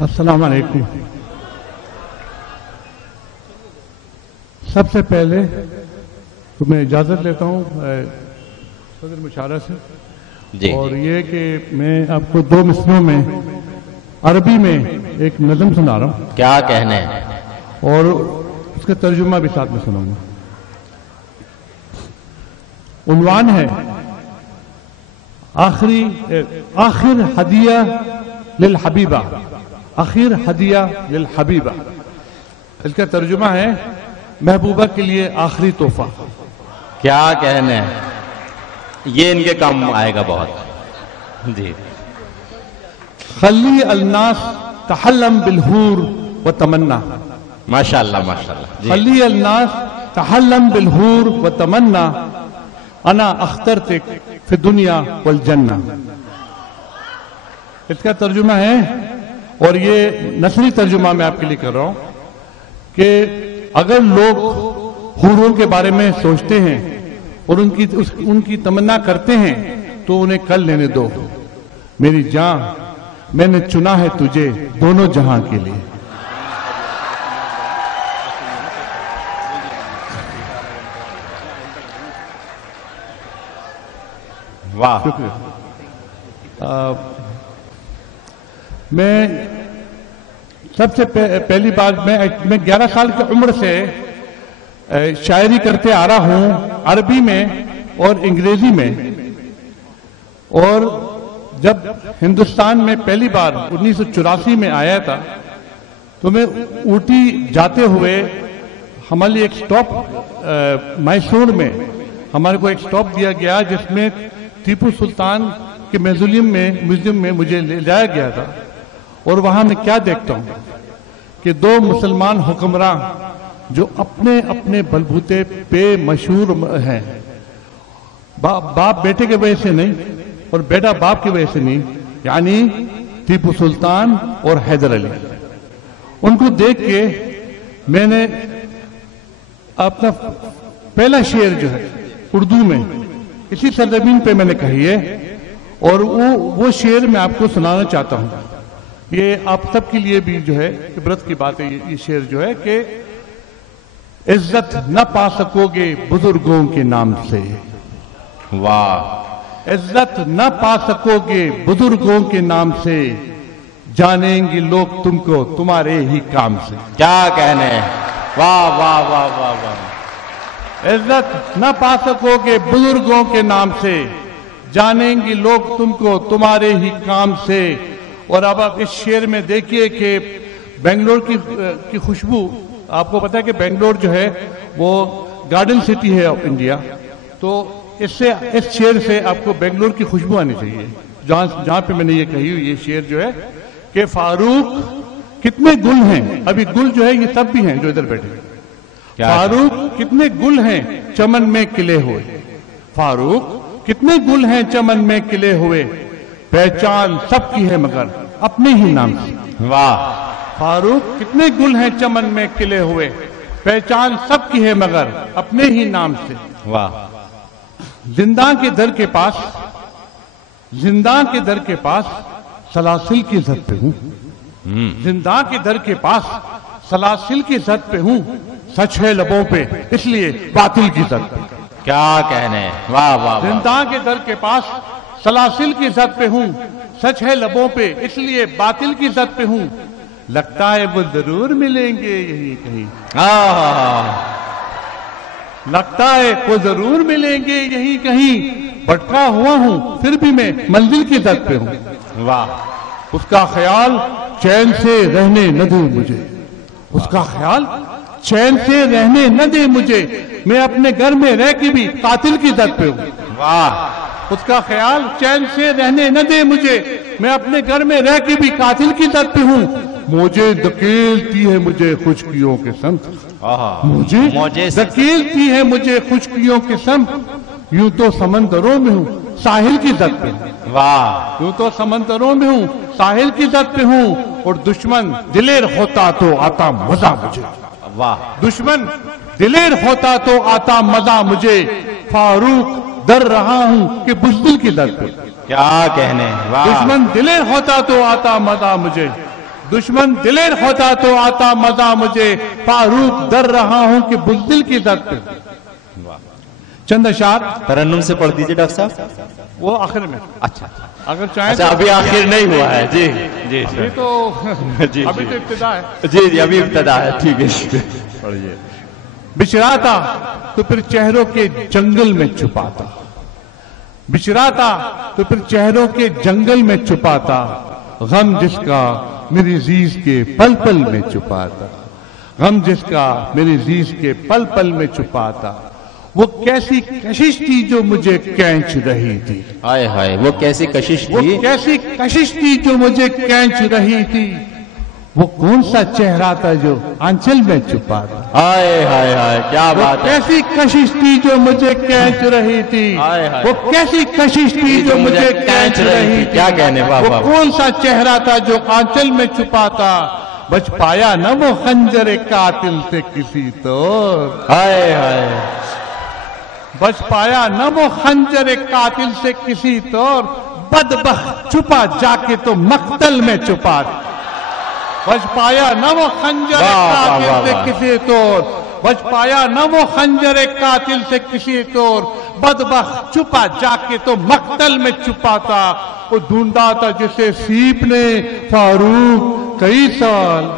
अस्सलाम वालेकुम। सबसे पहले तो मैं इजाज़त लेता हूँ सदर मुशारफ से जी। और ये कि मैं आपको 2 मिसरों में अरबी में एक नज़म सुना रहा हूँ क्या कहने और उसका तर्जुमा भी साथ में सुनाऊंगा। उन्वान है आखिर हदिया लिल हबीबा, आखिर हदिया लिल हबीबा। इसका तर्जुमा है महबूबा के लिए आखिरी तोहफा। क्या कहने, ये इनके काम आएगा बहुत। जी। खली अलनास तहल्लम बिलहूर व तमन्ना, माशाल्लाह माशाल्लाह। जी। खली अलनास तहल्लम बिलहूर व तमन्ना अना अख्तर तिक फिर दुनिया वल जन्ना। इसका तर्जुमा है, और ये नस्ली तर्जुमा मैं आपके लिए कर रहा हूं, कि अगर लोग हूरों के बारे में सोचते हैं और उनकी तमन्ना करते हैं तो उन्हें कल लेने दो। मेरी जान, मैंने चुना है तुझे दोनों जहां के लिए। वाह। मैं सबसे पहली बार मैं 11 साल की उम्र से शायरी करते आ रहा हूं अरबी में और अंग्रेजी में। और जब हिंदुस्तान में पहली बार 1984 में आया था तो मैं ऊटी जाते हुए हमारे लिए एक स्टॉप मैसूर में हमारे को एक स्टॉप दिया गया जिसमें टीपू सुल्तान के म्यूजियम में मुझे ले जाया गया था। और वहां मैं क्या देखता हूं कि 2 मुसलमान हुक्मरान जो अपने अपने बलबूते पे मशहूर हैं, बाप बेटे के वजह से नहीं और बेटा बाप की वजह से नहीं, यानी टीपू सुल्तान और हैदर अली। उनको देख के मैंने अपना पहला शेर जो है उर्दू में इसी सरजमीन पे मैंने कही है, और वो शेर मैं आपको सुनाना चाहता हूं। ये आप सबके लिए भी जो है इबरत की बात है। ये शेर जो है कि इज्जत न पा सकोगे बुजुर्गों के नाम से। वाह। इज्जत न पा सकोगे बुजुर्गों के नाम से, जानेंगे लोग तुमको तुम्हारे ही काम से। क्या कहने, वाह वाह वाह वाह वाह। इज्जत न पा सकोगे बुजुर्गों के नाम से, जानेंगे लोग तुमको तुम्हारे ही काम से। और अब आप इस शेर में देखिए कि बेंगलोर की खुशबू, आपको पता है कि बेंगलोर जो है वो गार्डन सिटी है ऑफ इंडिया, तो इस शेर से आपको बेंगलोर की खुशबू आनी चाहिए। जहां पे मैंने ये कही हुई ये शेर जो है कि फारूक कितने गुल हैं, अभी गुल जो है ये सब भी हैं जो इधर बैठे। फारूक कितने गुल हैं चमन में खिले हुए, फारूक कितने गुल हैं चमन में खिले हुए, पहचान सबकी है मगर अपने ही नाम से। वाह। फारूक कितने गुल हैं चमन में खिले हुए, पहचान सबकी है मगर अपने ही नाम से। वाह। जिंदा के दर के पास, जिंदा के दर के पास सलासिल की जद पे हूं, जिंदा के दर के पास सलासिल की जद पे हूं, सच है लबों पे इसलिए बातिल की जद पे। क्या कहने, वाह वाह। जिंदा के दर के पास सलासिल की जद पे हूं, सच है लबों पे इसलिए बातिल की जद पे हूं, लगता है वो जरूर मिलेंगे यही कहीं। लगता है वो जरूर मिलेंगे यही कहीं, भटका हुआ हूं फिर भी मैं मंजिल की जद पे हूं। वाह। उसका ख्याल चैन से रहने न दे मुझे, उसका ख्याल चैन से रहने न दे मुझे, मैं अपने घर में रह के भी कातिल की जद पे हूं। वाह। उसका ख्याल चैन से रहने न दे मुझे, मैं अपने घर में रह के भी कातिल की दर पे हूं, मुझे धकेलती है मुझे खुशकियों के संग, मुझे धकेलती है मुझे खुशकियों के संग, यूं तो समंदरों में हूं साहिल की दर पे। वाह। यूं तो समंदरों में हूं साहिल की दर पे हूं, और दुश्मन दिलेर होता तो आता मजा मुझे। वाह। दुश्मन दिलेर होता तो आता मजा मुझे, फारूक डर रहा हूं कि बुज़दिल की दर पे। क्या कहने, वाह। दुश्मन दिलेर होता तो आता मजा मुझे, दुश्मन दिलेर होता तो आता मजा मुझे, फारूक डर रहा हूं कि बुज़दिल की दर पे। चंद अशार तरन्नुम से पढ़ दीजिए डॉक्टर साहब। वो आखिर में, अच्छा अगर चाहे अच्छा, अभी आखिर नहीं हुआ है जी जी अभी तो जी अभी तो इब्तिदा है। जी जी अभी इब्तिदा है, ठीक है पढ़िए। बिछड़ाता तो फिर चेहरों के जंगल में छुपाता, बिछड़ाता तो फिर चेहरों के जंगल में छुपाता, गम जिसका मेरी जीज के पल पल में छुपाता, गम जिसका मेरी जीज के पल पल में छुपाता। वो कैसी कशिश थी जो मुझे खींच रही थी, हाय हाय वो कैसी कशिश वो थी, कैसी कशिश थी जो मुझे खींच रही थी। वो कौन सा चेहरा था जो आंचल में छुपा था, हाय हाय हाय क्या बात है। कैसी कशिश थी जो मुझे खींच रही थी, हाय हाय। वो कैसी कशिश थी जो मुझे खींच रही थी। क्या कहने, वाह वो वाह। कौन सा चेहरा था जो आंचल में छुपा था, बच पाया न वो खंजर कातिल से किसी तो, हाय हाय बच पाया न वो खंजर कातिल से किसी तौर, बदबख्त छुपा जाके तो मक्तल में छुपा। बच पाया न वो खंजर कातिल से किसी तौर, बच पाया न वो खंजर कातिल से किसी तौर, बदबख्त छुपा जाके तो मक्तल में छुपा था। वो ढूंढा था जिसे सीप ने फारूक कई साल,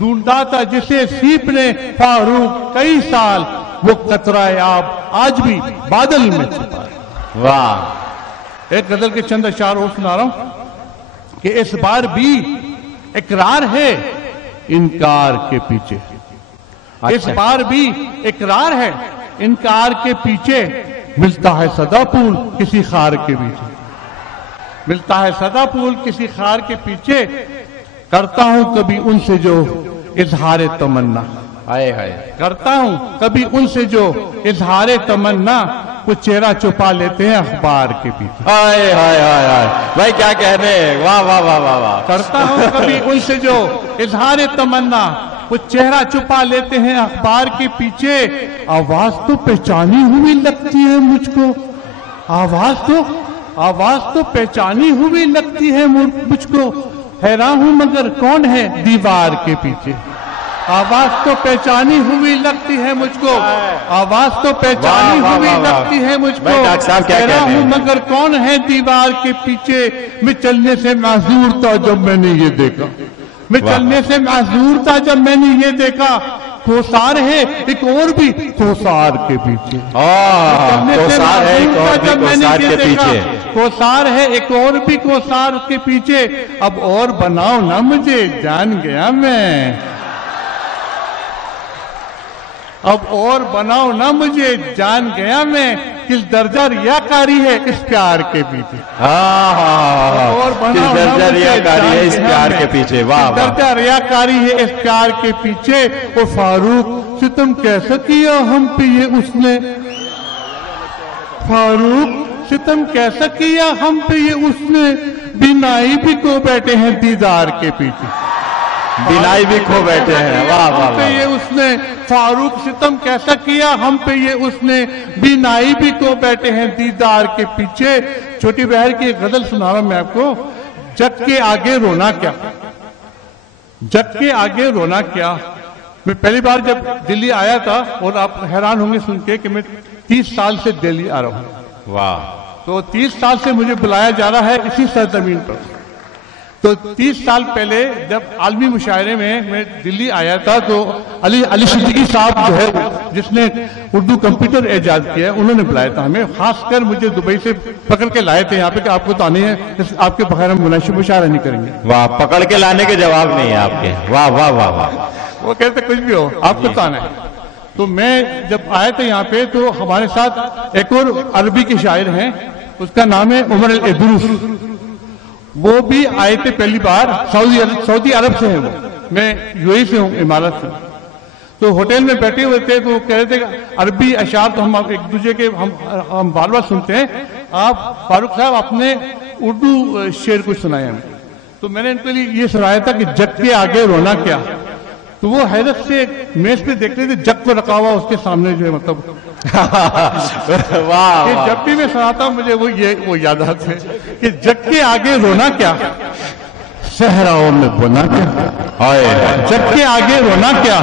ढूंढा था जिसे सीप ने फारूक कई साल, वो कतराए आब आज भी बादल में छुपा है। वाह। एक गजल के चंद अशार और सुना रहा हूं कि इस बार भी इकरार है इनकार के पीछे, अच्छा। इस बार भी इकरार है इनकार के पीछे, मिलता है सदा फूल किसी खार के पीछे, मिलता है सदा फूल किसी खार के पीछे, करता हूं कभी उनसे जो इजहार तमन्ना, हाय हाय करता हूं कभी उनसे जो इजहार तमन्ना, वो चेहरा छुपा लेते हैं अखबार के पीछे। हाय हाय हाय हाय भाई क्या कहने, वाह वाह वाह वाह वाह। करता हूं कभी उनसे जो इजहार तमन्ना, वो चेहरा छुपा लेते हैं अखबार के पीछे। आवाज तो पहचानी हुई लगती है मुझको, आवाज तो पहचानी हुई लगती है मुझको, हैरान हूं मगर कौन है दीवार के पीछे। आवाज तो पहचानी हुई लगती है मुझको, आवाज तो पहचानी हुई लगती है मुझको, हैरान हूं मगर कौन है दीवार के पीछे। मैं चलने से माजूर था जब मैंने ये देखा, मैं चलने से माजूर था जब मैंने ये देखा, कोसार है एक और भी कोसार के पीछे, कोसार है एक और भी कोसार के पीछे, कोसार है एक और भी कोसार के पीछे। अब और बनाओ ना मुझे जान गया मैं, अब और बनाओ ना मुझे जान गया मैं, किस दर्जा रियाकारी है इस प्यार के पीछे। और बनाओ किस दर्जा रियाकारी है इस प्यार के पीछे, वाह दर्जा रियाकारी है इस प्यार के पीछे। वो फारूक सितम कैसा किया हम पे ये उसने, फारूक सितम कैसा किया हम पे ये उसने, बिनाई भी को बैठे हैं दीदार के पीछे, बिनाई भी खो बैठे हैं, वाह वाह वाह। ये उसने फारूक सितम कैसा किया हम पे ये उसने, बिनाई भी को बैठे हैं दीदार के पीछे। छोटी बहर की एक गजल सुना रहा हूं मैं आपको, जग के आगे रोना क्या, जग के आगे रोना क्या। मैं पहली बार जब दिल्ली आया था, और आप हैरान होंगे सुन के कि मैं 30 साल से दिल्ली आ रहा हूं, वाह। तो 30 साल से मुझे बुलाया जा रहा है इसी सरजमीन पर। तो 30 साल पहले जब आलमी मुशायरे में मैं दिल्ली आया था, तो अली सिद्दीकी साहब जो है जिसने उर्दू कंप्यूटर ईजाद किया, उन्होंने बुलाया था हमें, खासकर मुझे दुबई से पकड़ के लाए थे यहाँ पे कि आपको तो आने हैं, आपके बगैर हम मुशायरा नहीं करेंगे। वाह, पकड़ के लाने के जवाब नहीं है आपके, वाह वाह वाह वाह। वो कहते कुछ भी हो आपको तो आना है। तो मैं जब आया था यहाँ पे, तो हमारे साथ एक और अरबी के शायर हैं, उसका नाम है उमर अल इदरूस, वो भी आए थे पहली बार, सऊदी अरब से हैं वो, मैं यूएई से हूँ, इमारत से। तो होटल में बैठे हुए थे, तो वो कह रहे थे अरबी अशार तो हम एक दूसरे के हम बार बार सुनते हैं, आप फारूक साहब अपने उर्दू शेर कुछ सुनाए हमें। तो मैंने इनके लिए ये सुनाया था कि जग के आगे रोना क्या। तो वो हैरत से मेज पे देख रहे थे, जग को रखा हुआ उसके सामने जो है, मतलब वाह। जब भी मैं सुनाता हूँ मुझे वो याद आते हैं कि जग के आगे रोना क्या, सहराओं में बोना क्या, हाय जग के आगे रोना क्या,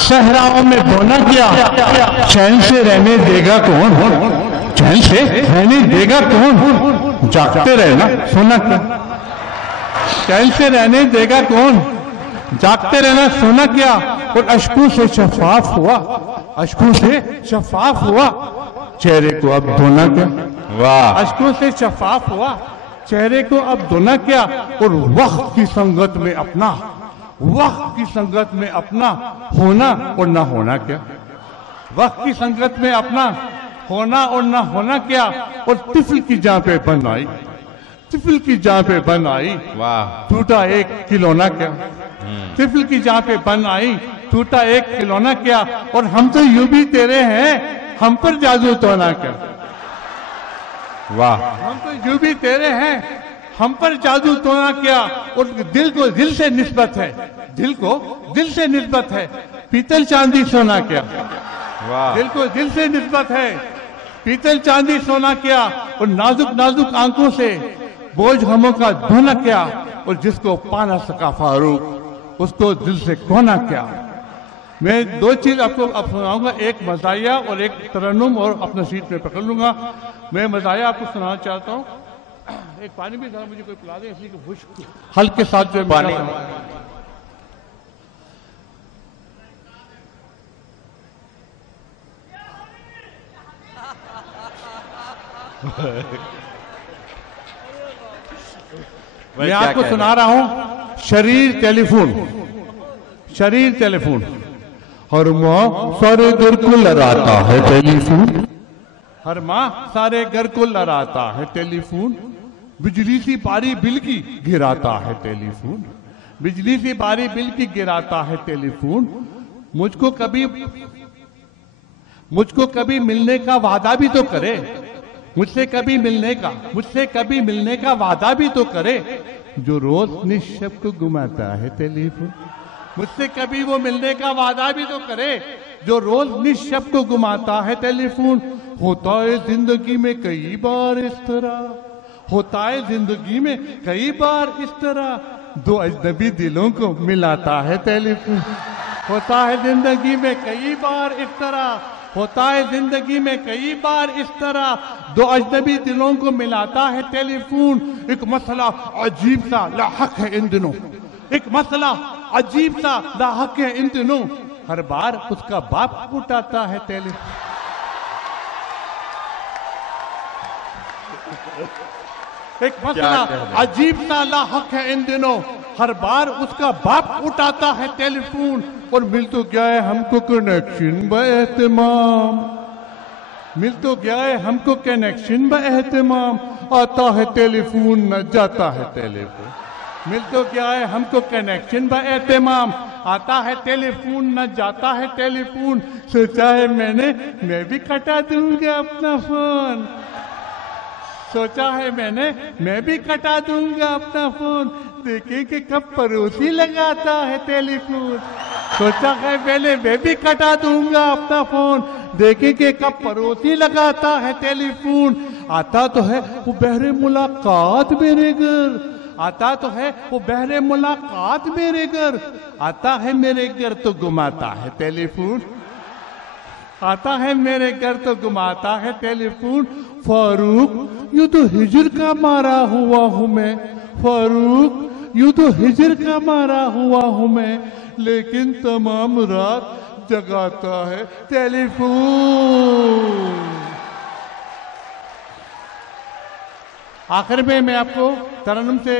सहराओं में बोना क्या, चैन से रहने देगा कौन, चैन से रहने देगा कौन, जागते रहना सोना क्या, चैन से रहने देगा कौन, जागते रहना सोना क्या। और अश्कों से शफाफ हुआ, अश्कों से शफाफ हुआ, चेहरे को अब धोना क्या, वाह अश्कों से शफाफ हुआ, चेहरे को अब धोना क्या। और वक्त की संगत में अपना, वक्त की संगत में अपना होना और ना होना क्या, वक्त की संगत में अपना होना और ना होना क्या। और तिफल की जहाँ पे बन आई, तिफल की जहाँ पे बन आई, वाह टूटा एक खिलौना क्या, तिफल की जहाँ पे बन आई, टूटा एक खिलौना क्या। और हम तो यूं भी तेरे हैं, हम पर जादू तो ना क्या, वाह हम तो यूं भी तेरे हैं, हम पर जादू तो ना क्या। और दिल को दिल से निस्बत है, दिल को दिल से निस्बत है, पीतल चांदी सोना क्या, वाह दिल को दिल से निस्बत है, पीतल चांदी सोना क्या। और नाजुक नाजुक आंखों से बोझ हमों का धोना क्या। और जिसको पा ना सका फारूक, उसको दिल से खोना क्या। मैं दो चीज आपको अब सुनाऊंगा, एक मज़ाहिया और एक तरन्नुम, और अपना सीट में पकड़ लूंगा। मैं मज़ाहिया आपको सुनाना चाहता हूँ। एक पानी भी जरा मुझे कोई पिला दे, इसलिए कि खुश्क हल के साथ जो पानी। मैं आपको सुना रहा हूं शरीर टेलीफोन, शरीर टेलीफोन। हर माह सारे घर को लड़ाता है टेलीफोन, हर माह सारे घर को लड़ाता है टेलीफोन। बिजली सी बारी बिल की गिराता है टेलीफोन, बिजली सी बारी बिल की गिराता है टेलीफोन। मुझको कभी मिलने का वादा भी तो करे, मुझसे कभी मिलने का वादा भी तो करे। जो रोज निश्शब्द को घुमाता है टेलीफोन, मुझसे कभी वो मिलने का वादा भी तो करे। जो रोज निश्शब्द को घुमाता है टेलीफोन। होता है जिंदगी में कई बार इस तरह, होता है जिंदगी में कई बार इस तरह, दो अजनबी दिलों को मिलाता है टेलीफोन। होता है जिंदगी में कई बार इस तरह, होता है जिंदगी में कई बार इस तरह, दो अजनबी दिलों को मिलाता है टेलीफोन। एक मसला अजीब सा लाहक है इन दिनों, एक मसला अजीब सा लाहक है इन दिनों। हर बार उसका बाप उठाता है टेलीफोन। एक मसला अजीब सा लाहक है इन दिनों, हर बार उसका बाप उठाता है टेलीफोन। और मिल तो गया है हमको कनेक्शन बएहतमाम, मिल तो गया है हमको कनेक्शन बएहतमाम। आता है टेलीफोन न जाता है टेलीफोन, मिल तो गया है हमको कनेक्शन बएहतमाम। आता है टेलीफोन न जाता है टेलीफोन। सोचा है मैंने मैं भी कटा दूंगा अपना फोन, सोचा है मैंने मैं भी कटा दूंगा अपना फोन। देखें कि कब पड़ोसी लगाता है टेलीफोन। सोचा है मैंने मैं भी कटा दूंगा अपना फोन। देखें कि कब पड़ोसी लगाता है टेलीफोन। आता तो है वो बहरे मुलाकात मेरे घर, आता तो है वो बहरे मुलाकात मेरे घर। आता है मेरे घर तो घुमाता है टेलीफोन, आता है मेरे घर तो घुमाता है टेलीफोन। फारूक यूं तो हिजर का मारा हुआ हूं मैं, फारूक यूं तो हिजर का मारा हुआ हूं मैं, लेकिन तमाम रात जगाता है टेलीफोन। आखिर में मैं आपको तरन्नुम से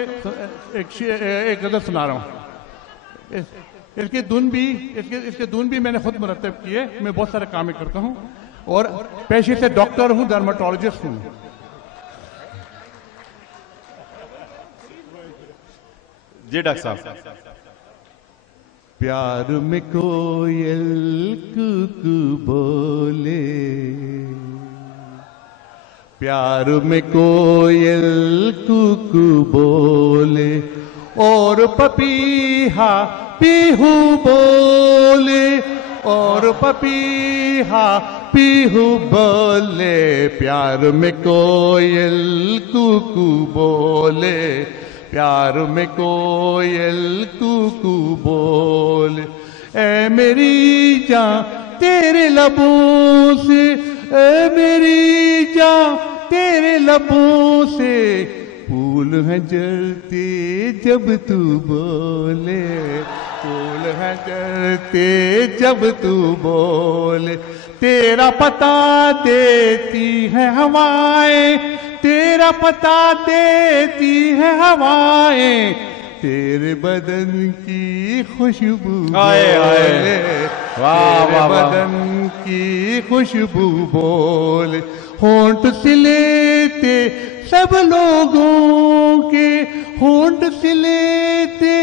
एक गज़ल सुना रहा हूं। इसके धुन भी मैंने खुद मुरतब किए। मैं बहुत सारे काम करता हूँ और पेशे से डॉक्टर हूँ, डर्माटोलॉजिस्ट हूँ। जी डॉक्टर साहब। प्यार में कोयल कुकू बोले, प्यार में कोयल कुकू बोले, और पपीहा पीहू बोले, और पपीहा पीहू बोले। प्यार में कोयल कुकू बोले, प्यार में कोयल कूकू बोल। ऐ मेरी जान तेरे लबों से, ऐ मेरी जान तेरे लबों से फूल हैं जलते जब तू बोले, फूल हैं जलते जब तू बोले। तेरा पता देती है हवाएं, तेरा पता देती है हवाएं, तेरे बदन की खुशबू बोले, तेरे बदन की खुशबू बोले। होंठ से लेते सब लोगों के, होंठ से लेते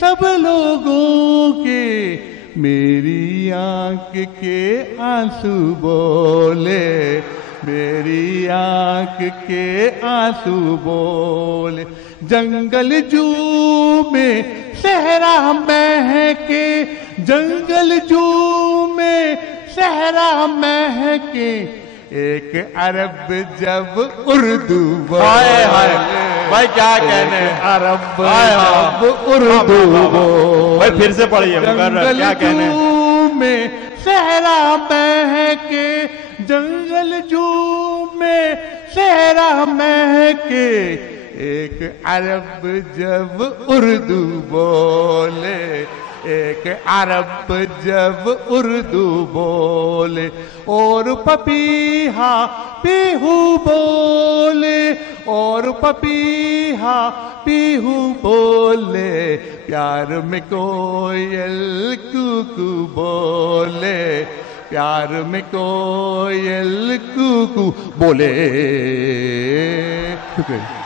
सब लोगों के, मेरी आंख के आंसू बोले, मेरी आंख के आंसू बोले। जंगल जू में सहरा महके, जंगल जू में सहरा महके, एक अरब जब उर्दू बोले, भाई क्या कहने, अरब जब उर्दू बोले। भाई फिर से पढ़िए, क्या कहने। में सहरा महके, जंगल जू में सहरा महके, एक अरब जब उर्दू बोले, एक अरब जब उर्दू बोले। और पपीहा पीहू बोले, और पपीहा पीहू बोले, प्यार में कोयल कूकू बोले, प्यार में कोयल कूकू बोले। शुक्रिया।